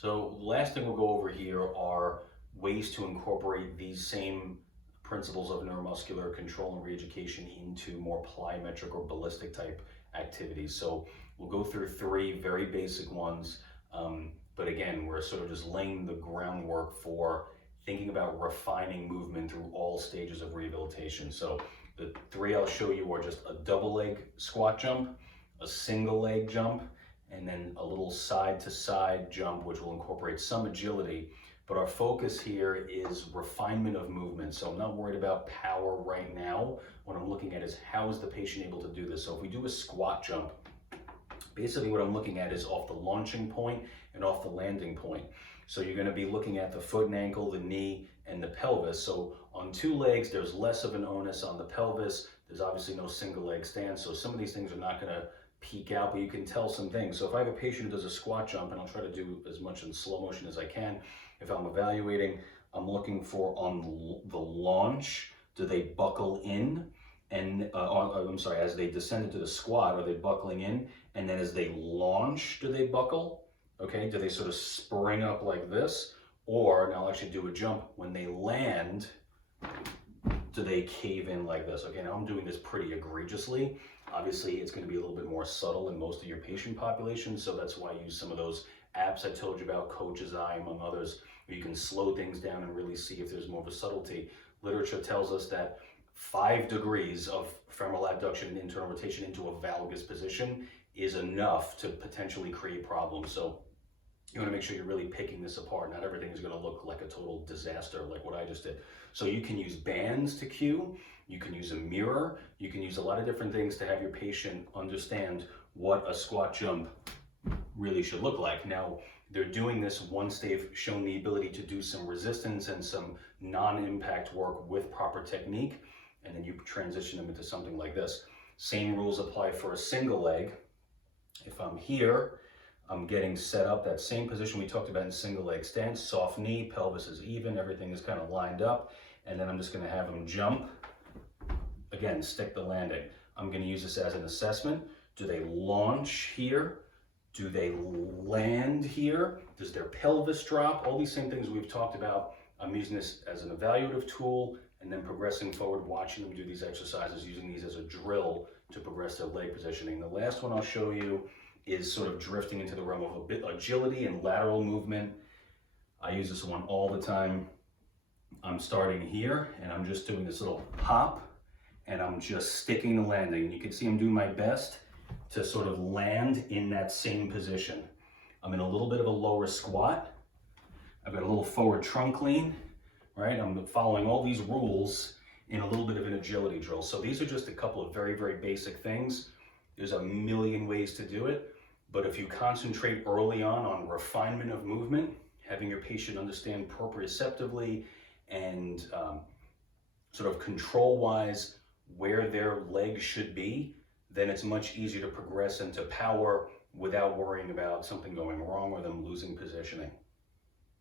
So the last thing we'll go over here are ways to incorporate these same principles of neuromuscular control and reeducation into more plyometric or ballistic type activities. So we'll go through three very basic ones, but again, we're sort of just laying the groundwork for thinking about refining movement through all stages of rehabilitation. So the three I'll show you are just a double leg squat jump, a single leg jump, and then a little side to side jump, which will incorporate some agility. But our focus here is refinement of movement. So I'm not worried about power right now. What I'm looking at is how is the patient able to do this? So if we do a squat jump, basically what I'm looking at is off the launching point and off the landing point. So you're gonna be looking at the foot and ankle, the knee, and the pelvis. So on two legs, there's less of an onus on the pelvis. There's obviously no single leg stance. So some of these things are not gonna peek out, but you can tell some things. So if I have a patient who does a squat jump, and I'll try to do as much in slow motion as I can, if I'm evaluating, I'm looking for on the launch, do they buckle in? And I'm sorry, as they descend into the squat, are they buckling in? And then as they launch, do they buckle? Okay, do they sort of spring up like this? Or, and I'll actually do a jump, when they land, do they cave in like this? Okay, now I'm doing this pretty egregiously. Obviously, it's going to be a little bit more subtle in most of your patient population, so that's why I use some of those apps I told you about, Coach's Eye, among others, where you can slow things down and really see if there's more of a subtlety. Literature tells us that 5 degrees of femoral abduction and internal rotation into a valgus position is enough to potentially create problems. So you want to make sure you're really picking this apart. Not everything is going to look like a total disaster like what I just did. So you can use bands to cue, you can use a mirror, you can use a lot of different things to have your patient understand what a squat jump really should look like. Now, they're doing this once they've shown the ability to do some resistance and some non-impact work with proper technique, and then you transition them into something like this. Same rules apply for a single leg. If I'm here, I'm getting set up, that same position we talked about in single leg stance, soft knee, pelvis is even, everything is kind of lined up, and then I'm just going to have them jump. Again, stick the landing. I'm going to use this as an assessment. Do they launch here? Do they land here? Does their pelvis drop? All these same things we've talked about. I'm using this as an evaluative tool and then progressing forward, watching them do these exercises, using these as a drill to progress their leg positioning. The last one I'll show you is sort of drifting into the realm of a bit agility and lateral movement. I use this one all the time. I'm starting here and I'm just doing this little hop and I'm just sticking the landing. And you can see I'm doing my best to sort of land in that same position. I'm in a little bit of a lower squat. I've got a little forward trunk lean, right? I'm following all these rules in a little bit of an agility drill. So these are just a couple of very, very basic things. There's a million ways to do it, but if you concentrate early on refinement of movement, having your patient understand proprioceptively and sort of control-wise where their legs should be, then it's much easier to progress into power without worrying about something going wrong or them losing positioning.